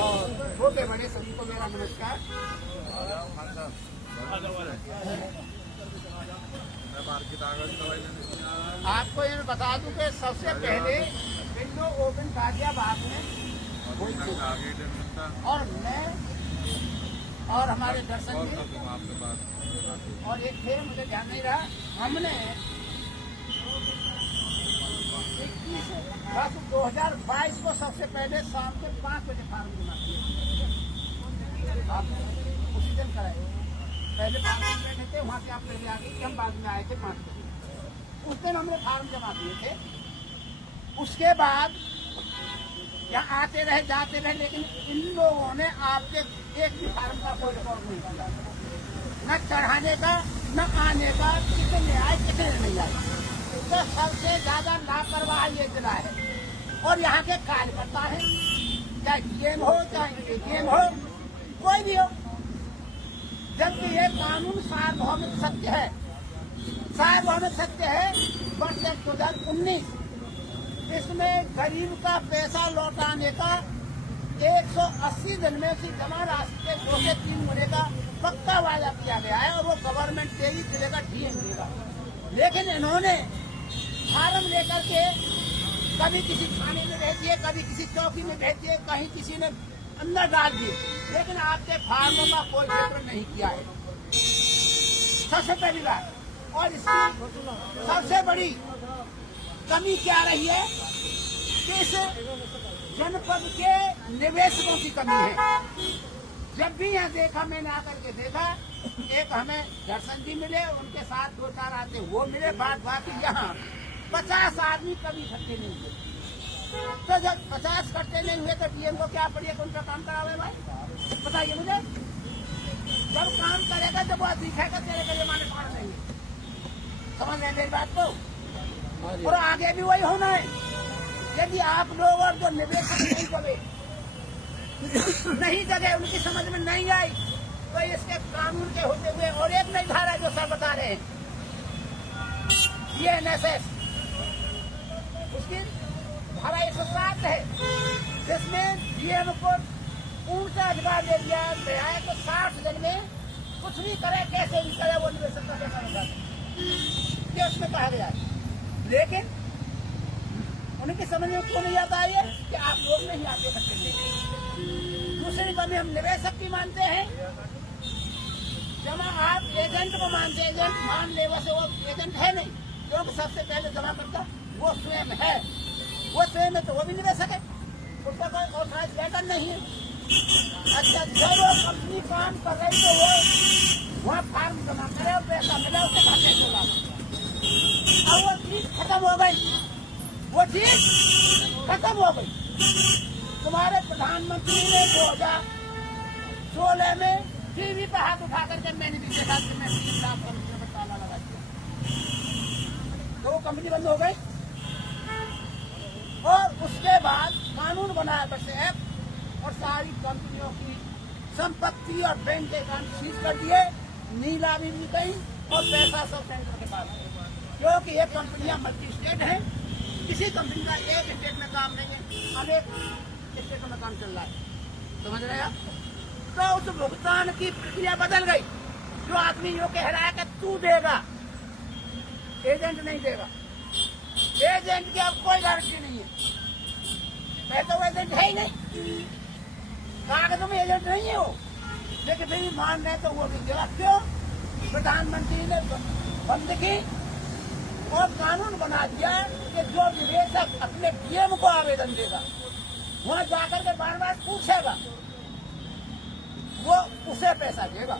और छोटे बड़े सभी को मेरा नमस्कार। आपको ये बता दूं कि सबसे पहले विंडो ओपन गाजियाबाद में और मैं और हमारे दर्शन जी और एक थे, मुझे ध्यान नहीं रहा, हमने 21/10/2022 को सबसे पहले शाम के 5 बजे फार्म जमा किया। आप उसी दिन कराए, पहले 5 दिन बैठे थे, वहाँ से आप पहले आ गए, हम बाद में आए थे 5 बजे। उस दिन हमने फार्म जमा किए थे। उसके बाद यहाँ आते रहे जाते रहे, लेकिन इन लोगों ने आपके एक भी फार्म का कोई रिकॉर्ड नहीं किया, न चढ़ाने का न आने का, कितने आए कितने नहीं आए। तो सबसे ज्यादा लापरवाह ये जिला है और यहाँ के कार्यकर्ता है, चाहे डीएम हो चाहे एडीएम हो, कोई भी हो, जबकि ये कानून सार्वभौमिक सत्य है। सार्वभौमिक सत्य है वर्ष 2019। इसमें गरीब का पैसा लौटाने का 180 दिन में उसी जमा राशि के 2 से 3 महीने का पक्का वादा किया गया है और वो गवर्नमेंट देगी, जिलेगा डीएम देगा। लेकिन इन्होंने फार्म लेकर के कभी किसी थाने में भेज दिए, कभी किसी चौकी में भेज दिए, कहीं किसी ने अंदर डाल दिए, लेकिन आपके फार्मों का कोई जिक्र नहीं किया है। सबसे पहली बात, और इसकी सबसे बड़ी कमी क्या रही है कि इस जनपद के निवेशकों की कमी है। जब भी यहाँ देखा, मैंने आकर के देखा, एक हमें दर्शन जी मिले, उनके साथ 2-4 आते वो मिले, बाकी यहाँ 50 आदमी कभी इकट्ठे नहीं हुए। तो जब 50 इकट्ठे नहीं हुए तो डीएम को क्या पड़िए कि उनका काम करावे भाई, बताइए मुझे। जब काम करेगा तो वो दिखेगा तेरे के लिए माने पार नहीं, समझ रहे मेरी बात को। और आगे भी वही होना है। यदि आप लोग और जो निवेशक नहीं जगे नहीं जगे, उनकी समझ में नहीं आई, तो इसके कानून के होते हुए और एक नई धारा जो सर बता रहे हैं, DNSS, उसकी धारा 107 है, जिसमें डीएम को पूर्ण सा अधिकार दे दिया गया है तो 60 दिन में कुछ भी करे, कैसे भी करे, वो निवेशक का पैसा निकाले, ये उसमें कहा गया है। लेकिन उनकी समझ में क्यों नहीं आता है कि आप लोग नहीं आते सकते लेंगे। दूसरी कमी हम निवेशक की मानते हैं, जमा आप एजेंट को मानते, एजेंट मान ले, वैसे वो एजेंट है नहीं, क्योंकि सबसे पहले जमा करता वो स्वयं है, वो स्वयं है तो वो भी निवेशक है, उसका कोई ऑथराइज लेटर नहीं है। अच्छा, जो लोग अपनी काम कर रहे तो वो वहाँ फार्म जमा करे और पैसा मिला, उसके खाते चला, अब वो चीज खत्म हो गई, वो चीज खत्म हो गई। तुम्हारे प्रधानमंत्री ने 2016 में टीवी पे हाथ उठा करके मैंने भी देखा कि मैं 3 लाख रुपये में ताला लगा दिया, तो वो कंपनी बंद हो गई। और उसके बाद कानून बनाया बस एक्ट और सारी कंपनियों की संपत्ति और बैंक अकाउंट सीज कर दिए, नीलामी भी गई और पैसा सब सेंटर के पास, क्योंकि ये कंपनियां मल्टी स्टेट हैं। किसी कंपनी का एक स्टेट में काम नहीं है, अनेक स्टेटों में काम चल रहा है, समझ रहे आप। तो उस भुगतान की प्रक्रिया बदल गई। जो आदमी यो कह रहा है कि तू देगा, एजेंट नहीं देगा, एजेंट की अब कोई गारंटी नहीं है, मैं तो एजेंट है ही नहीं, कागजों में एजेंट नहीं है वो, लेकिन फिर मान रहे तो वो भी देगा। क्यों? प्रधानमंत्री ने बंद की और कानून बना दिया कि जो निवेशक अपने डीएम को आवेदन देगा, वहाँ जाकर के बार-बार पूछेगा, वो उसे पैसा देगा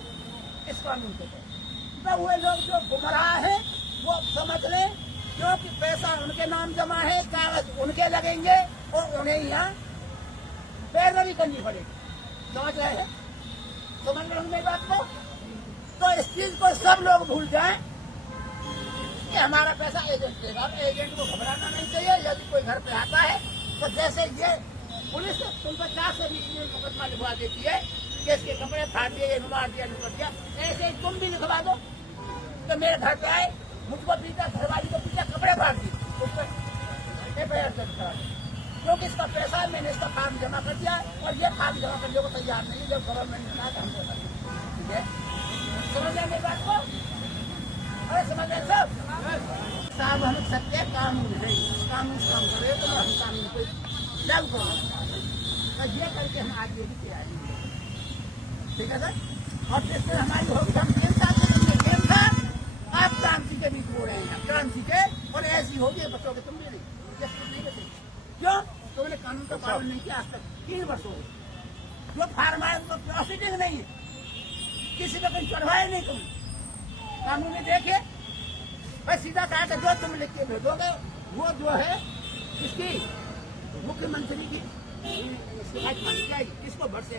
इस कानून के तहत। तो वो लोग जो गुमराह हैं वो समझ लें, क्योंकि पैसा उनके नाम जमा है, कागज उनके लगेंगे और उन्हें यहाँ पैरवी करनी पड़ेगी, समझ रहे हैं, समझ रहे हैं मेरी बात को। तो इस चीज को सब लोग भूल जाएं कि हमारा पैसा एजेंट देगा। एजेंट को घबराना नहीं चाहिए। यदि कोई घर पे आता है तो जैसे ये पुलिस तुम पर 4 से भी मुकदमा लिखवा देती है कि इसके कपड़े फाड़ दिए, मार दिया, निकल दिया, ऐसे ही तुम भी लिखवा दो। तो मेरे घर पे आए, मुझको पीटा, घरवाली को पीटा, कपड़े फाड़ दिए, उस पर FIR दर्ज करा दो। क्योंकि इसका पैसा है, मैंने इसका फार्म जमा कर दिया है और ये फार्म जमा करने को तैयार नहीं है। जब गवर्नमेंट ने कहा हम पैसा ठीक है, समझ रहे मेरी बात को? अरे समझ रहे सब साहब, हम सत्य कानून है, कानून काम करे तो हम कानून को लागू करो। ये करके हम आज ये भी तैयारी है, ठीक है सर। और जिससे हमारी होगी हम केंद्र आप क्रांति के बीच हो रहे हैं, क्रांति के, और ऐसी होगी बचोगे तुम भी नहीं बचे। क्यों? तुमने कानून का पालन नहीं किया आज तक 3 वर्ष हो गए। जो फार्म आया तो प्रोसीडिंग नहीं है, किसी को कहीं चढ़वाए नहीं तुम कानून में देखे। बस सीधा कहा कि जो तुम लिख के भेजोगे वो जो है इसकी मुख्यमंत्री की शिकायत मानी जाएगी। किसको भर से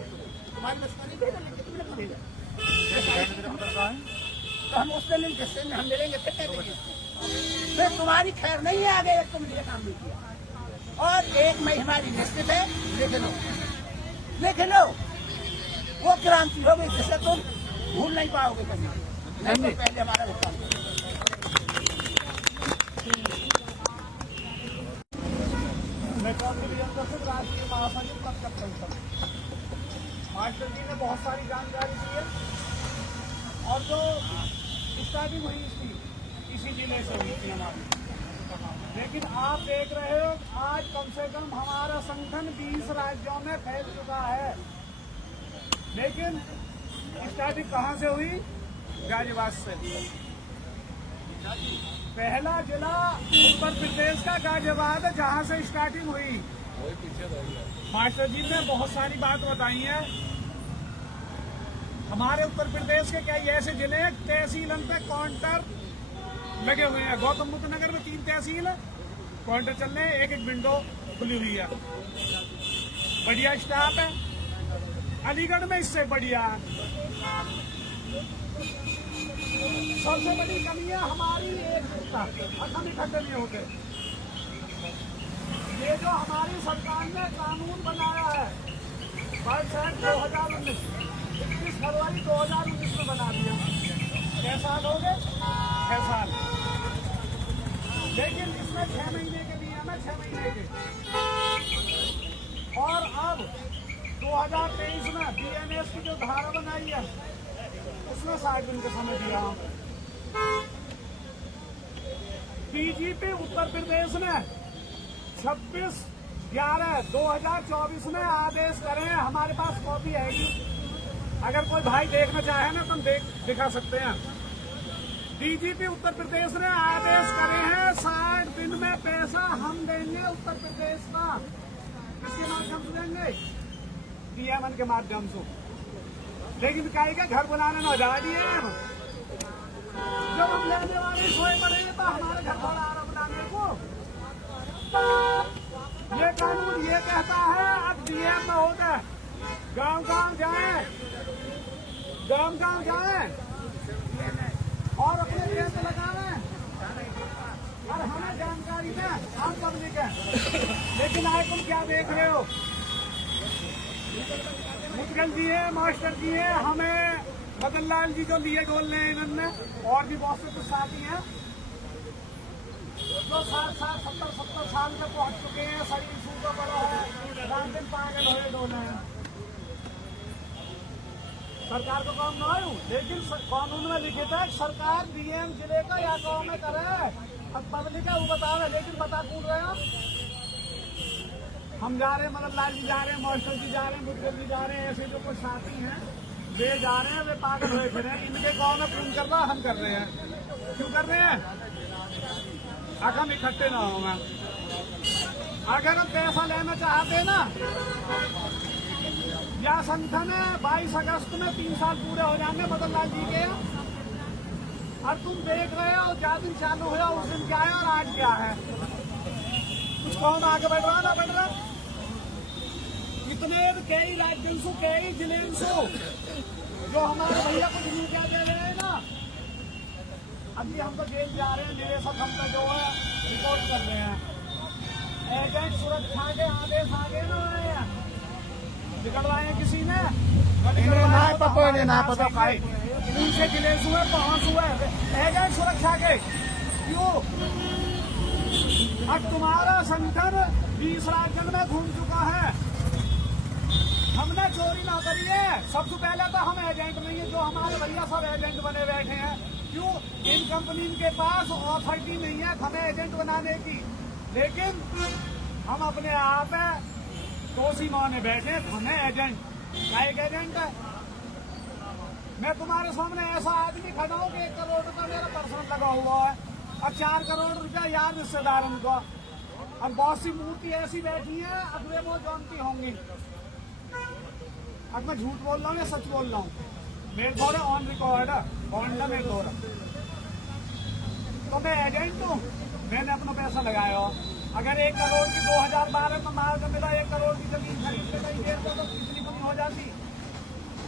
तुम्हारी बस का नहीं भेजा, लेकिन तुमने क्यों भेजा? तो हम उस दिन किस्से में हम मिलेंगे फिर तुम्हारी खैर नहीं है आगे, तुम ये काम नहीं किया। और 1 मई हमारी निश्चित है, लिख लो वो क्रांति होगी जिसे तुम भूल नहीं पाओगे कभी। नहीं तो पहले हमारा भुगतान राष्ट्रीय महासचिव तक संसद मास्टर जी ने बहुत सारी जानकारी दी है और जो स्टार्टिंग हुई थी इसी जिले से हुई थी हमारी। लेकिन आप देख रहे हो आज कम से कम हमारा संगठन 20 राज्यों में फैल चुका है। लेकिन स्टार्टिंग कहाँ से हुई? गाजियाबाद से। पहला जिला उत्तर प्रदेश का गाजियाबाद है जहाँ से स्टार्टिंग हुई। मास्टर जी ने बहुत सारी बात बताई है। हमारे उत्तर प्रदेश के कई ऐसे जिले हैं तहसीलन पे काउंटर लगे हुए हैं। गौतम बुद्ध नगर में 3 तहसील काउंटर चल रहे हैं, एक विंडो खुली हुई है, बढ़िया स्टाफ है। अलीगढ़ में इससे बढ़िया। सबसे बड़ी कमी है हमारी एकजुटता, हम इकट्ठे नहीं होते। ये जो हमारी सरकार ने कानून बनाया है 2019 21 फरवरी 2019 में बना दिया। 6 साल हो गए, 6 साल। लेकिन इसमें 6 महीने के नियम है, 6 महीने के। और अब 2023 में बीएनएस की जो धारा बनाई है उसमें 60 दिन का समय दिया। डीजीपी उत्तर प्रदेश ने 26/11/2024 में आदेश करे हैं। हमारे पास कॉपी है, अगर कोई भाई देखना चाहे ना तो हम दिखा सकते हैं। डीजीपी उत्तर प्रदेश ने आदेश करे हैं 60 दिन में पैसा हम देंगे उत्तर प्रदेश का। किसके माध्यम से देंगे? डीएमएन के माध्यम से। लेकिन कहेगा घर बनाने में जा दिए हम, जब हम लेने वाले सोए पड़ेंगे तो हमारे घर थोड़ा आ रहा बनाने को। ये कानून ये कहता है अब डीएम में होता है, गांव-गांव जाएं, गांव-गांव जाएं और अपने केंद्र लगावें और हमें जानकारी दें, हम पब्लिक है। लेकिन आज तुम क्या देख रहे हो? मुदगल जी है, मास्टर जी है, हमें मदन लाल जी जो लिए बोल रहे हैं इन्होंने, और भी बहुत से कुछ साथी हैं जो 60-70 साल में पहुंच चुके हैं। शरीर सूखा पड़ा है, रात दिन पागल हुए डोले हैं। सरकार को काम न आयु, लेकिन कानून में लिखित है सरकार डीएम जिले का या गाँव में करे। अब पब्लिक है वो बता रहे, लेकिन बता कूद रहे हैं। हम जा रहे हैं, मदन लाल जी जा रहे हैं, मास्टर जी जा रहे हैं, मुदगल जी जा रहे हैं, ऐसे जो कुछ साथी हैं वे जा रहे हैं, वे पागल हुए फिर हैं। इनके गाँव में खून कर रहा, हम कर रहे हैं। क्यों कर रहे हैं? अगर हम इकट्ठे ना होंगे, अगर हम पैसा लेना चाहते ना, या संगठन है 22 अगस्त में 3 साल पूरे हो जाएंगे मदन लाल जी के। और तुम देख रहे हो क्या दिन चालू हुआ उस दिन क्या है और आज क्या है। कुछ कौन आगे बढ़ रहा ना बढ़ रहा? इतने कई राज्यों से कई जिले से जो हमारे भैया को जमीन क्या दे रहे हैं ना, अभी हम तो जेल जा रहे हैं, निवेशक हम तो जो है रिपोर्ट कर रहे हैं। एजेंट सुरक्षा के आदेश आगे ना आए हैं, निकलवाए किसी ने ना पता उनसे जिले हुए 5 हुए एजेंट सुरक्षा के। क्यों? अब तुम्हारा संगठन 20 राज्यों में घूम चुका है। हमने चोरी ना करी है। सबसे पहले तो हम एजेंट नहीं है, जो हमारे भैया सब एजेंट बने बैठे हैं। क्यों? इन कंपनी के पास ऑथोरिटी नहीं है हमें एजेंट बनाने की, लेकिन हम अपने आप दोषी माने बैठे, हमें एजेंट क्या एक एजेंट है। मैं तुम्हारे सामने ऐसा आदमी खड़ा हूँ कि 1 करोड़ रुपया मेरा पर्सनल लगा हुआ है और 4 करोड़ रुपया यार रिश्तेदार उनका, और बहुत सी मूर्ति ऐसी बैठी है अब वे वो जानती होंगी। अब मैं झूठ बोल रहा हूँ या सच बोल रहा हूँ? मेरे द्वारा ऑन रिकॉर्ड बॉन्ड मेरे द्वारा, तो मैं एजेंट हूँ। मैंने अपना पैसा लगाया। अगर 1 करोड़ की 2012 में माल मिला, 1 करोड़ की जमीन खरीद लेता तो कितनी कमी हो जाती,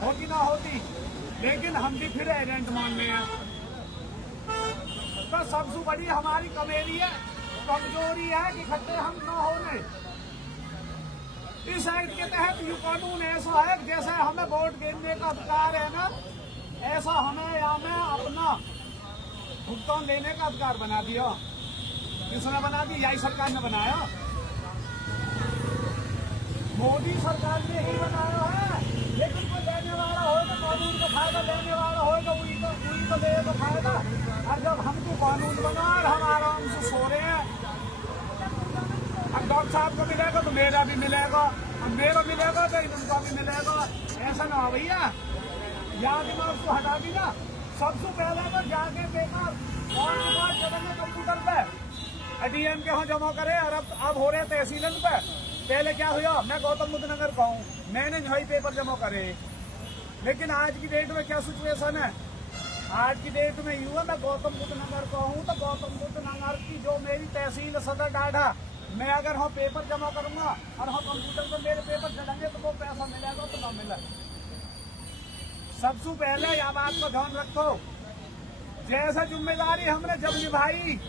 होती ना होती। लेकिन हम भी फिर एजेंट मान रहे हैं। तो सबसे बड़ी हमारी कमजोरी है, कि इकट्ठे हम न होने। इस एक्ट के तहत ये कानून ऐसा है कि जैसे हमें वोट गिनने का अधिकार है ना, ऐसा हमें अपना भुगतान लेने का अधिकार बना दिया। किसने बना दी? यही सरकार ने बनाया, मोदी सरकार ने ही बनाया है। लेकिन कोई लेने वाला होगा, कानून का फायदा लेने वाला होगा, वही तो ले तो फायदा। और जब हमको कानून बना और हम आराम से सो रहे हैं, अब डॉक्टर साहब को मिलेगा तो मेरा भी मिलेगा, अब मेरा मिलेगा तो इनका भी मिलेगा। ऐसा ना हो भैया, याद दिमाग को हटा दी ना। सबसे पहले तो जाके पेपर और के बाद चलेंगे कंप्यूटर पे, डीएम के यहाँ जमा करे। और अब हो रहे हैं तहसीलन पे। पहले क्या हुआ, मैं गौतम बुद्ध नगर का हूँ, मैंने वही पेपर जमा करे। लेकिन आज की डेट में क्या सिचुएशन है? आज की डेट में यूँ है, मैं गौतम बुद्ध नगर का हूँ, तो गौतम बुद्ध नगर की जो मेरी तहसील सदर डाढ़ा, मैं अगर हाँ पेपर जमा करूंगा और हाँ कंप्यूटर पर मेरे पेपर चलेंगे तो वो पैसा मिलेगा तो ना मिले। सबसे पहले यह बात को ध्यान रखो, जैसा जिम्मेदारी हमने जब निभाई,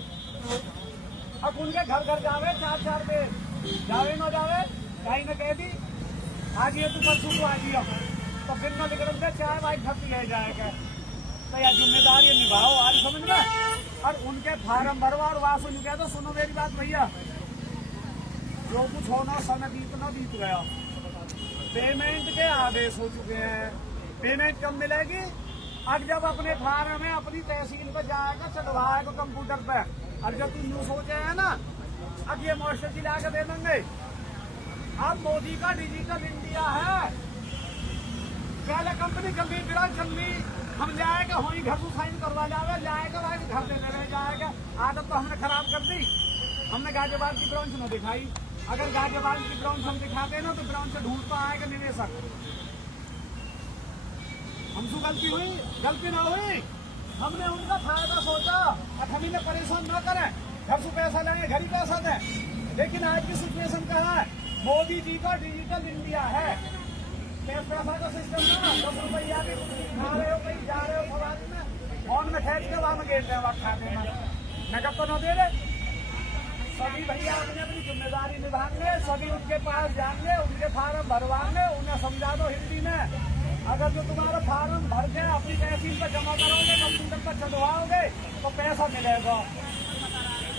अब उनके घर घर जावे 4-4 पे जावे न जावे, कहीं न कह दी आज ये तू परसों को आ जियो, तो फिर न निकल दे चाहे भाई घर ले जाएगा। तो यह जिम्मेदारी निभाओ आज, समझ में। और उनके फार्म भरवा और वास उनके, तो सुनो मेरी बात भैया, जो कुछ होना समय बीत गया। पेमेंट के आदेश हो चुके हैं। पेमेंट कब मिलेगी? अब जब अपने फार्म में अपनी तहसील पे जाएगा, चलवाएगा कंप्यूटर पे। और जब तुम यूँ सोचे है ना, अब ये मास्टर जी लाके दे देंगे। अब मोदी का डिजिटल इंडिया है। पहले कंपनी जल्दी हम जाएगा, वही घर को साइन करवा जाएगा भाई, घर देने रह जाएगा। आदत तो हमने खराब कर दी। हमने गाजियाबाद की ब्रांच न दिखाई। अगर गाजियाबाद की ब्रांच हम दिखाते ना, तो ब्रांच से ढूंढता आएगा निवेशक। हमसे गलती हुई? गलती ना हुई। हमने उनका फायदा सोचा, अब हम इन्हें परेशान न करें, घर से पैसा लेंगे, घर ही पैसा दें। लेकिन आज की सिचुएशन कहाँ है? मोदी जी का डिजिटल इंडिया है। पैसा का सिस्टम ना, 10 रुपया भी खा रहे हो, कहीं जा रहे हो समाज में, फोन में खेच के वहां में गेट रहे हो खाते में, नकद तो न दे रहे। सभी भैया अपनी अपनी जिम्मेदारी निभाएंगे, सभी उनके पास जाएंगे, उनके फार्म भरवाएंगे, उन्हें समझा दो हिंदी में। अगर जो तुम्हारा फार्म भर के अपनी तहसील पर जमा करोगे, कंप्यूटर पर चलवाओगे, तो पैसा मिलेगा।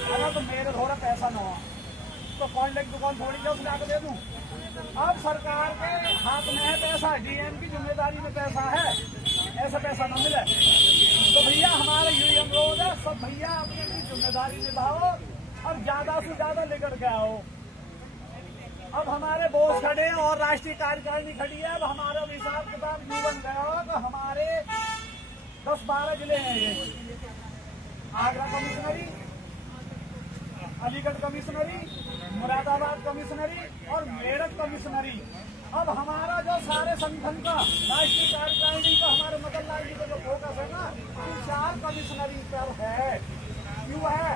अगर तो मेरे थोड़ा पैसा न हो तो कौन लेके दुकान थोड़ी जो ला के दे दूं। अब सरकार के हाथ में है पैसा, डीएम की जिम्मेदारी में पैसा है, ऐसा पैसा न मिले। तो भैया हमारा यही अनुरोध है, सब भैया अपनी अपनी जिम्मेदारी निभाओ और ज्यादा से ज्यादा लेकर के आओ। अब हमारे बॉस खड़े हैं और राष्ट्रीय कार्यकारिणी खड़ी है। अब हमारा हिसाब किताब यूं बन गया हो तो हमारे 10-12 जिले हैं ये। आगरा कमिश्नरी, अलीगढ़ कमिश्नरी, मुरादाबाद कमिश्नरी और मेरठ कमिश्नरी। अब हमारा जो सारे संगठन का राष्ट्रीय कार्यकारिणी का हमारे मदन लाल जी का जो फोकस है ना, इन 4 कमिश्नरी पर है। क्यों है?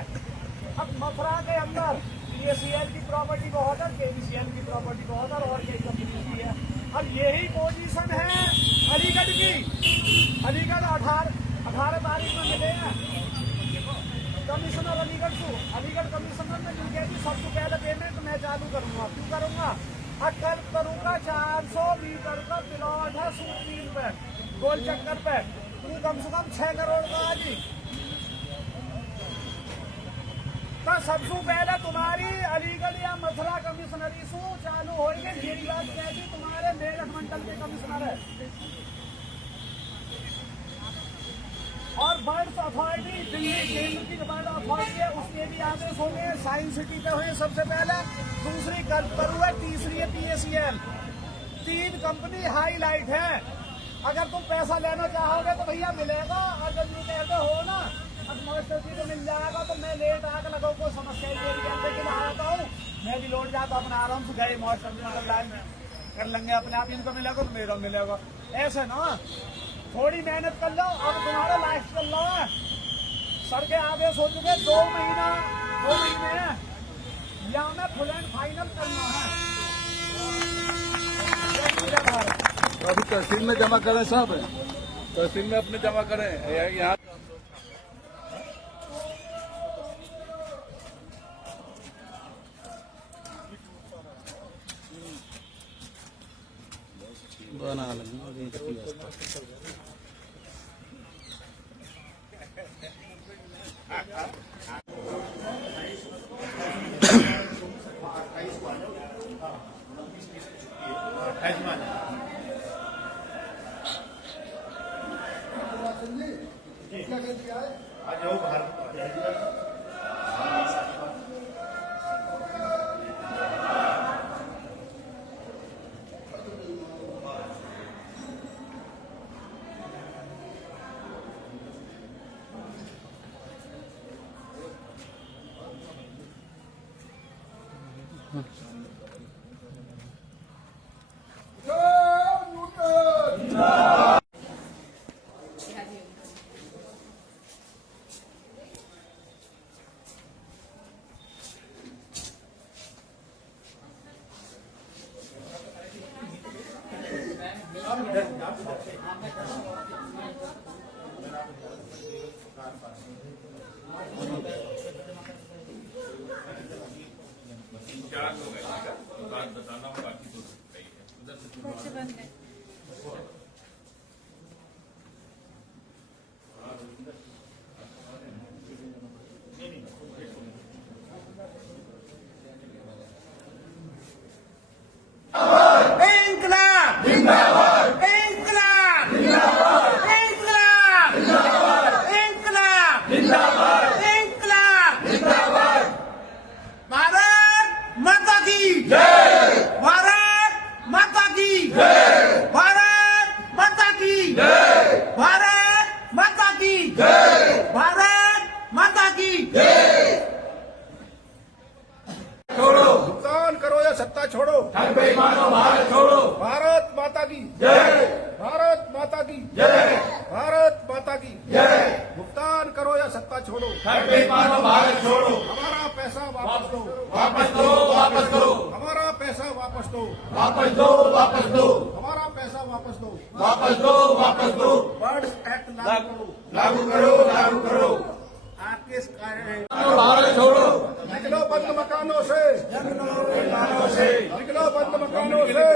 अब मथुरा के अंदर पीएसीएल की प्रॉपर्टी बहुत है, केबीसीएल की प्रॉपर्टी बहुत है और ये कंपनी है। अब यही पोजीशन है अलीगढ़ की। अलीगढ़ 18 तारीख में मिले हैं कमिश्नर अलीगढ़ को। अलीगढ़ कमिश्नर ने कहा कि सबसे पहले पेमेंट मैं चालू करूंगा। क्यों करूंगा? कल करूंगा 400 मीटर का प्लॉट है सूरमील पे, गोल चक्कर पे, तू कम से कम 6 करोड़ का आज तो सबसे पहले तुम्हारी अलीगढ़ या मथुरा कमिश्नरी से चालू होगी। मेरी बात क्या है कि तुम्हारे मेरठ मंडल के कमिश्नर है और बर्ड्स अथॉरिटी दिल्ली केंद्र की बर्ड अथॉरिटी है, उसके भी आदेश होंगे। साइंस सिटी पे हुए सबसे पहले, दूसरी कल्परू है, तीसरी है PACL। 3 कंपनी हाईलाइट है। अगर तुम पैसा लेना चाहोगे तो भैया मिलेगा, और जब ये कहते हो ना अब मॉइस्टर जी को मिल जाएगा तो मैं लेट आकर लगो को समस्या लेकिन आता हूँ, मैं भी लौट जाता अपना आराम से गए मॉइस्टर जी मतलब लाइन में कर लेंगे अपने आप, इनको मिलेगा तो मेरा मिलेगा। ऐसे ना थोड़ी मेहनत कर लो। अब तुम्हारा लास्ट चल रहा है, सर के आदेश हो चुके 2 महीने हैं, या में फुल एंड फाइनल करना है। तो अभी तहसील में जमा करें साहब, तहसील में अपने जमा करें यहाँ। बना लेंगे भुगतान करो या सत्ता छोड़ो, भारत छोड़ो, भारत माता की जय, भारत माता की जय, भारत माता की जय। भुगतान करो या सत्ता छोड़ो, भारत छोड़ो। हमारा पैसा वापस दो, वापस दो, वापस दो। हमारा पैसा वापस दो, वापस दो, वापस दो। हमारा पैसा वापस दो, वापस दो, वापस दो। बर्ड्स एक्ट लागू करो, लागू करो, लागू करो। आपके इस कार्य भारत छोड़ो। निकलो बंद मकानों से, निकलो बंद मकानों से, निकलो बंद मकानों से,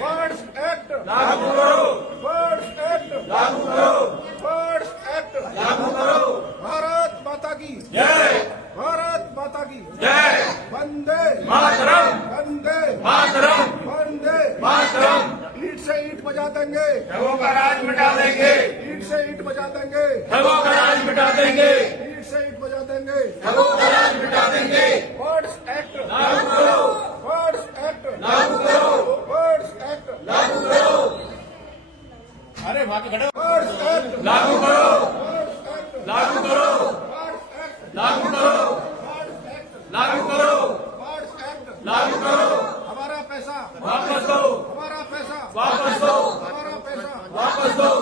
बर्ड्स एक्ट लागू करो, बर्ड्स एक्ट लागू करो, बर्ड्स एक्ट लागू करो। भारत माता की जय, भारत माता की जय। वंदे मातरम, वंदे मातरम, वंदे मातरम। ईट से ईट बजा देंगे, ठगों का राज मिटा देंगे। ईट से ईट बजा देंगे, ठगों का राज मिटा देंगे। ईट से ईट बजा देंगे, ठगों का राज मिटा देंगे। बर्ड्स एक्ट लागू करो, बर्ड्स एक्ट लागू करो, बर्ड्स एक्ट लागू करो। अरे बाकी खड़े, बर्ड्स एक्ट लागू करो, बर्ड्स एक्ट लागू करो, बर्ड्स एक्ट लागू करो, बर्ड्स एक्ट लागू करो, बर्ड्स एक्ट लागू करो। हमारा पैसा वापस दो, हमारा पैसा वापस दो, हमारा पैसा वापस दो।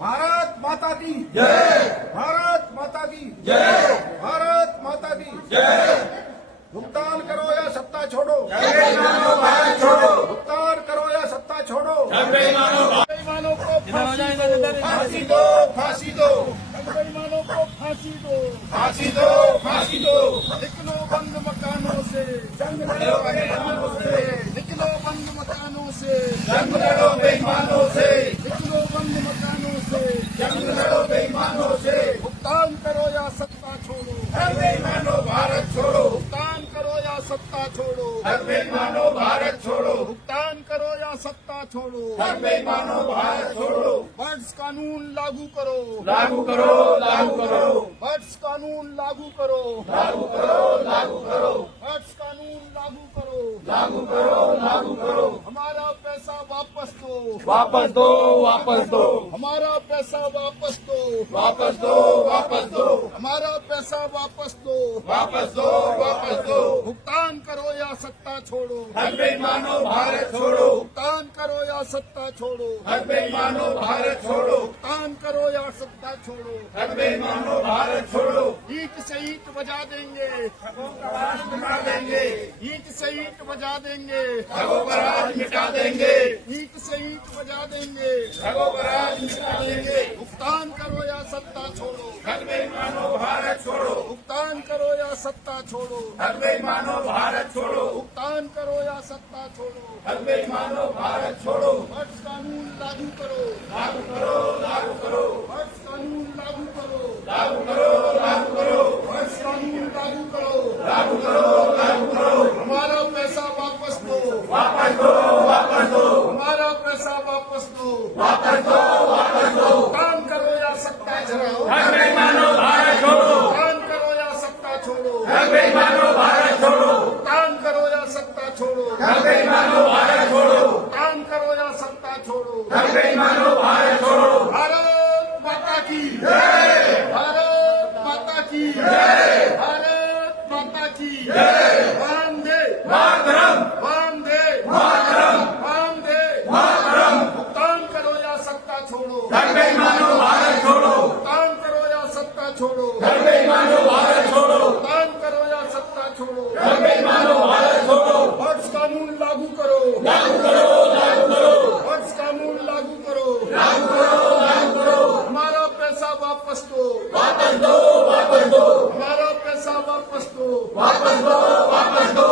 भारत माता की जय, भारत माता की जय, भारत माता की जय। भुगतान करो या सत्ता छोड़ो, भारत छोड़ो। भुगतान करो या सत्ता छोड़ो। बेईमानों को फांसी दो, फांसी दो। बेईमानों को फांसी दो, फांसी दो, फांसी दो। निकलो बंद मकानों से, जंग लड़ो बेईमानों से। निकलो बंद मकानों से, जंग लड़ो बेईमानों से। निकलो बंद मकानों से। हर बेईमानो भारत छोड़ो, भुगतान करो या सत्ता छोड़ो, हर बेईमानो भारत छोड़ो, बर्ड्स कानून लागू करो, लागू करो, लागू करो, बर्ड्स कानून लागू करो, लागू करो, लागू करो, बर्ड्स कानून लागू करो, लागू करो, लागू करो, हमारा पैसा वापस दो, वापस दो, वापस दो, हमारा पैसा वापस दो, वापस दो, वापस दो, हमारा पैसा वापस दो, वापस दो, वापस दो, भुगतान करो या सत्ता छोड़ो, हर बेईमानो भारत छोड़ो, भुगतान करो या सत्ता छोड़ो, हर बेईमानो भारत छोड़ो, भुगतान करो या सत्ता छोड़ो, हर बेईमानो भारत छोड़ो, ईंट से ईंट बजा देंगे, मिटा देंगे, ईंट से ईंट बजा देंगे, ठगों का राज मिटा देंगे, ईंट से ईंट बजा देंगे, ठगों का राज मिटा देंगे, भुगतान करो या सत्ता छोड़ो, हर बेईमानो भारत छोड़ो, भुगतान करो या सत्ता छोड़ो, हर बेईमानो भारत छोड़ो, भुगतान करो या सत्ता छोड़ो, हर बेईमानो भारत छोड़ो, बर्ड्स कानून लागू करो, लागू करो, लागू करो, बर्ड्स कानून लागू करो, लागू करो, लागू करो, बर्ड्स कानून लागू करो, लागू करो, लागू करो, हमारा पैसा वापस दो, वापस दो, वापस दो, हमारा पैसा वापस दो, वापस दो, वापस दो, भुगतान करो या सत्ता छोड़ो, हर बेईमानो भारत छोड़ो, भुगतान करो या सत्ता छोड़ो, हर बेईमानो भारत छोड़ो, भुगतान करो या सत्ता छोड़ो, हर बेईमानो भारत छोड़ो, भुगतान करो या सत्ता छोड़ो, हर बेईमानो भारत छोड़ो, भारत माता की जय, भारत माता की जय, भारत माता की जय, वंदे मातरम, वंदे मातरम, वंदे मातरम, भुगतान करो या सत्ता छोड़ो, हर बेईमानो भारत छोड़ो, भुगतान करो या सत्ता छोड़ो, हर बेईमानो भारत छोड़ो, भुगतान करो या सत्ता छोड़ो, हर बेईमानो भारत छोड़ो, बर्ड्स कानून लागू करो, लागू करो, लागू करो, बर्ड्स कानून लागू करो, लागू करो, लागू करो, हमारा पैसा वापस दो, वापस दो, वापस दो, हमारा पैसा वापस दो, वापस दो, वापस दो,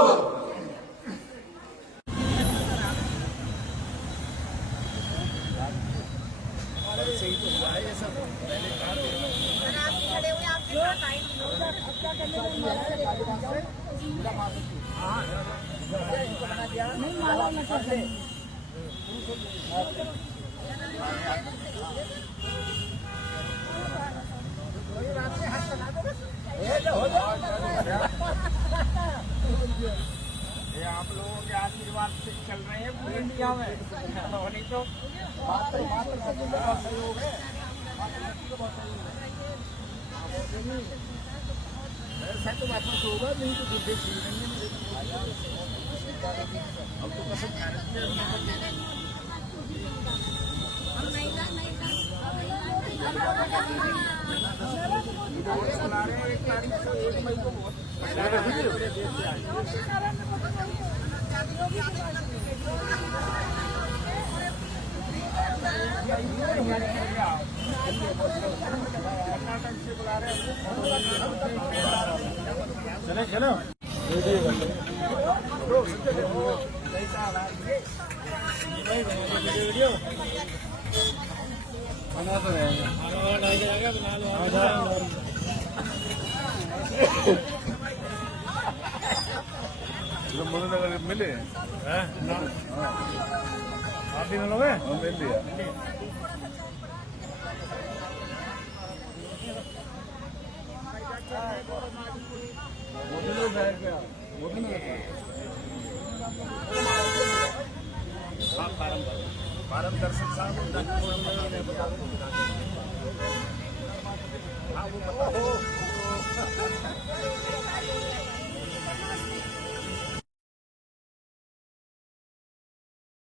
ये आप लोगों के आशीर्वाद से चल रहे हैं पूरे इंडिया में, नहीं तो सहयोग है, ऐसा तो बात से होगा, नहीं तो दूसरे चीज नहीं है, अब तो कसम खा रहे हैं, एक तारीख को 1 मई को बहुत कर्नाटक से बुला रहे हैं, चलो वीडियो बना तो रहेगा, नगर मिले आप भी मिलोगे, मिल लिया। फार्म दर्शन साहब